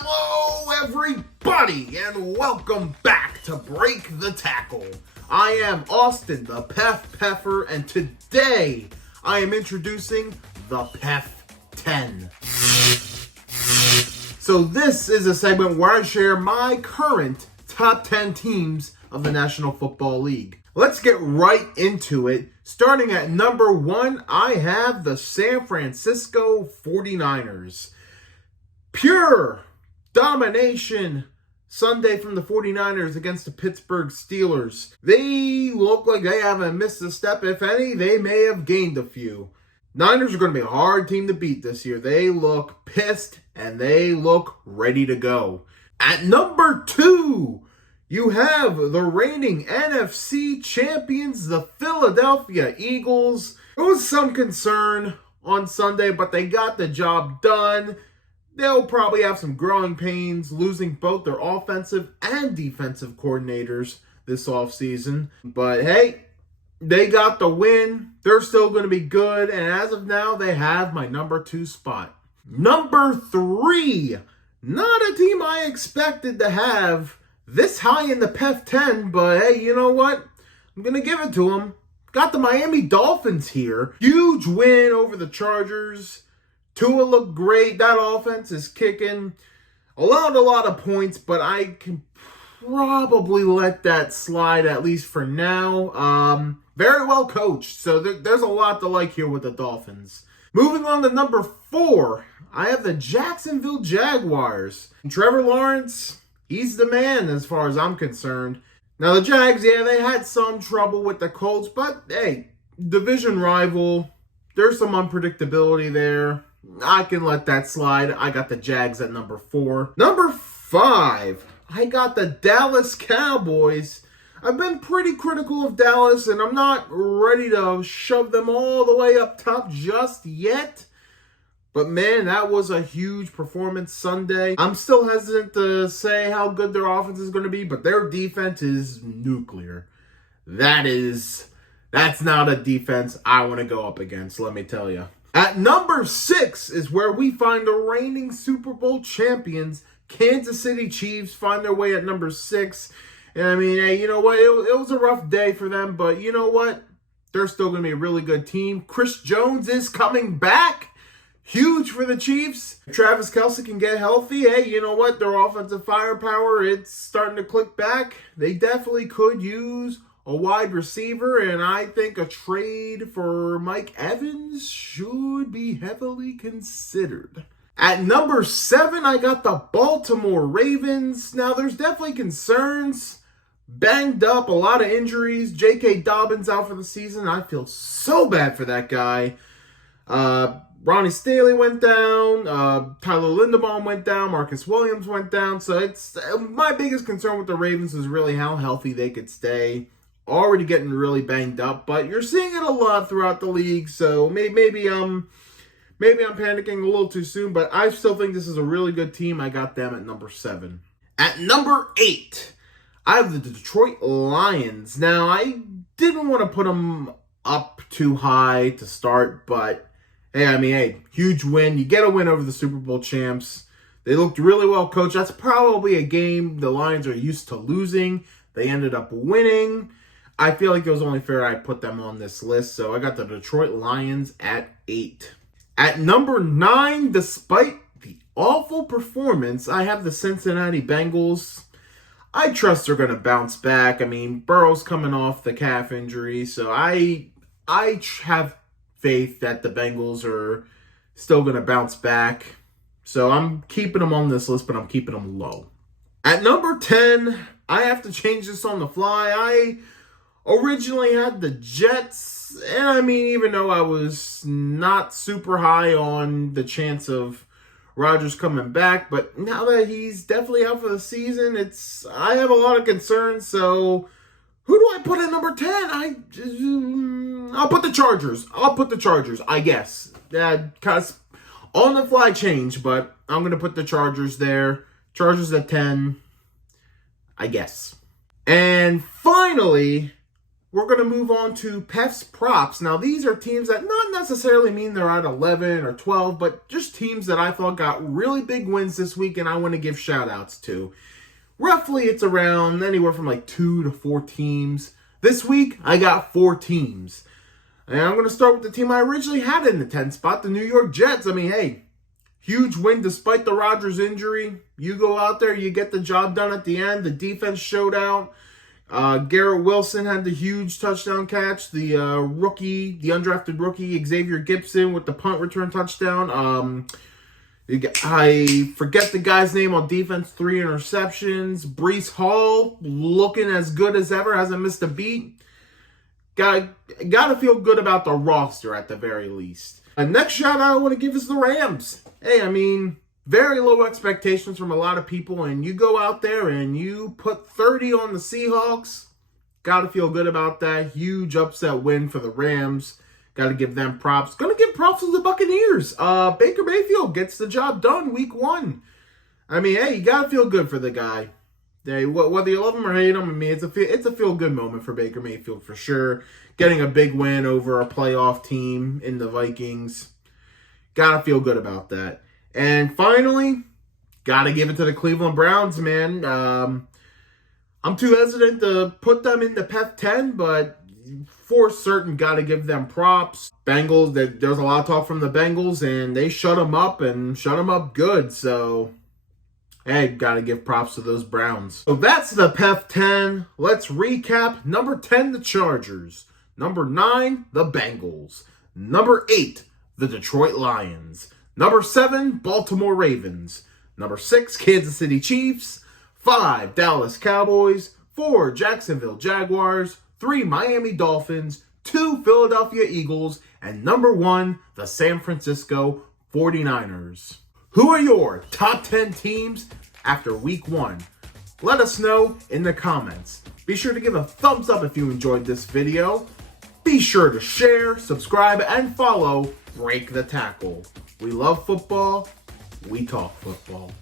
Hello, everybody, and welcome back to Break the Tackle. I am Austin, the PEF Peffer, and today I am introducing the PEF 10. So this is a segment where I share my current top 10 teams of the National Football League. Let's get right into it. Starting at number 1, I have the San Francisco 49ers. Pure domination Sunday from the 49ers against the Pittsburgh Steelers. They look like they haven't missed a step. If any, they may have gained a few. Niners are going to be a hard team to beat this year. They look pissed and they look ready to go. At number 2, you have the reigning NFC champions, the Philadelphia Eagles. There was some concern on Sunday, but they got the job done. They'll probably have some growing pains losing both their offensive and defensive coordinators this offseason. But hey, they got the win. They're still going to be good. And as of now, they have my number 2 spot. Number 3, not a team I expected to have this high in the PEF 10. But hey, you know what? I'm going to give it to them. Got the Miami Dolphins here. Huge win over the Chargers. Tua looked great. That offense is kicking. Allowed a lot of points, but I can probably let that slide at least for now. Very well coached, so there's a lot to like here with the Dolphins. Moving on to number 4, I have the Jacksonville Jaguars. And Trevor Lawrence, he's the man as far as I'm concerned. Now the Jags, yeah, they had some trouble with the Colts, but hey, division rival. There's some unpredictability there. I can let that slide. I got the Jags at number 4. Number 5, I got the Dallas Cowboys. I've been pretty critical of Dallas, and I'm not ready to shove them all the way up top just yet. But man, that was a huge performance Sunday. I'm still hesitant to say how good their offense is going to be, but their defense is nuclear. That's not a defense I want to go up against, let me tell you. At number 6 is where we find the reigning Super Bowl champions, Kansas City Chiefs, find their way at number 6. And I mean, hey, you know what? It was a rough day for them, but you know what? They're still going to be a really good team. Chris Jones is coming back. Huge for the Chiefs. If Travis Kelce can get healthy, hey, you know what? Their offensive firepower, it's starting to click back. They definitely could use a wide receiver, and I think a trade for Mike Evans should be heavily considered. At number 7, I got the Baltimore Ravens. Now, there's definitely concerns. Banged up, a lot of injuries. J.K. Dobbins out for the season. I feel so bad for that guy. Ronnie Stanley went down. Tyler Linderbaum went down. Marcus Williams went down. So it's my biggest concern with the Ravens is really how healthy they could stay. Already getting really banged up, but you're seeing it a lot throughout the league, so maybe I'm panicking a little too soon, but I still think this is a really good team. I got them at number 7. At number 8, I have the Detroit Lions. Now, I didn't want to put them up too high to start, but hey, huge win. You get a win over the Super Bowl champs. They looked really well coached. That's probably a game the Lions are used to losing. They ended up winning. I feel like it was only fair I put them on this list, so I got the Detroit Lions at 8. At number 9, despite the awful performance, I have the Cincinnati Bengals. I trust they're going to bounce back. I mean, Burrow's coming off the calf injury, so I have faith that the Bengals are still going to bounce back. So I'm keeping them on this list, but I'm keeping them low. At number 10, I have to change this on the fly. I originally had the Jets, and I mean, even though I was not super high on the chance of Rodgers coming back, but now that he's definitely out for the season, I have a lot of concerns, so who do I put at number 10? I'll put the Chargers. I guess. Because on the fly change, but I'm going to put the Chargers there. Chargers at 10, I guess. And finally, we're going to move on to PEF's props. Now, these are teams that not necessarily mean they're at 11 or 12, but just teams that I thought got really big wins this week and I want to give shout outs to. Roughly, it's around anywhere from like 2 to 4 teams. This week, I got 4 teams. And I'm going to start with the team I originally had in the 10th spot, the New York Jets. I mean, hey, huge win despite the Rodgers injury. You go out there, you get the job done at the end. The defense showed out. Garrett Wilson had the huge touchdown catch. The undrafted rookie, Xavier Gibson with the punt return touchdown. I forget the guy's name on defense, 3 interceptions. Breece Hall looking as good as ever, hasn't missed a beat. Got to feel good about the roster at the very least. Next shout out I want to give is the Rams. Hey, I mean, very low expectations from a lot of people, and you go out there and you put 30 on the Seahawks. Got to feel good about that. Huge upset win for the Rams. Got to give them props. Going to give props to the Buccaneers. Baker Mayfield gets the job done week 1. I mean, hey, you got to feel good for the guy. Hey, whether you love him or hate him, I mean, it's a feel-good moment for Baker Mayfield for sure. Getting a big win over a playoff team in the Vikings. Got to feel good about that. And finally, got to give it to the Cleveland Browns, man. I'm too hesitant to put them in the PEF 10, but for certain, got to give them props. Bengals, there's a lot of talk from the Bengals, and they shut them up and shut them up good. So, hey, got to give props to those Browns. So that's the PEF 10. Let's recap. Number 10, the Chargers. Number 9, the Bengals. Number 8, the Detroit Lions. Number 7, Baltimore Ravens. Number 6, Kansas City Chiefs. 5, Dallas Cowboys. 4, Jacksonville Jaguars. 3, Miami Dolphins. 2, Philadelphia Eagles. And number 1, the San Francisco 49ers. Who are your top 10 teams after week 1? Let us know in the comments. Be sure to give a thumbs up if you enjoyed this video. Be sure to share, subscribe, and follow Break the Tackle. We love football. We talk football.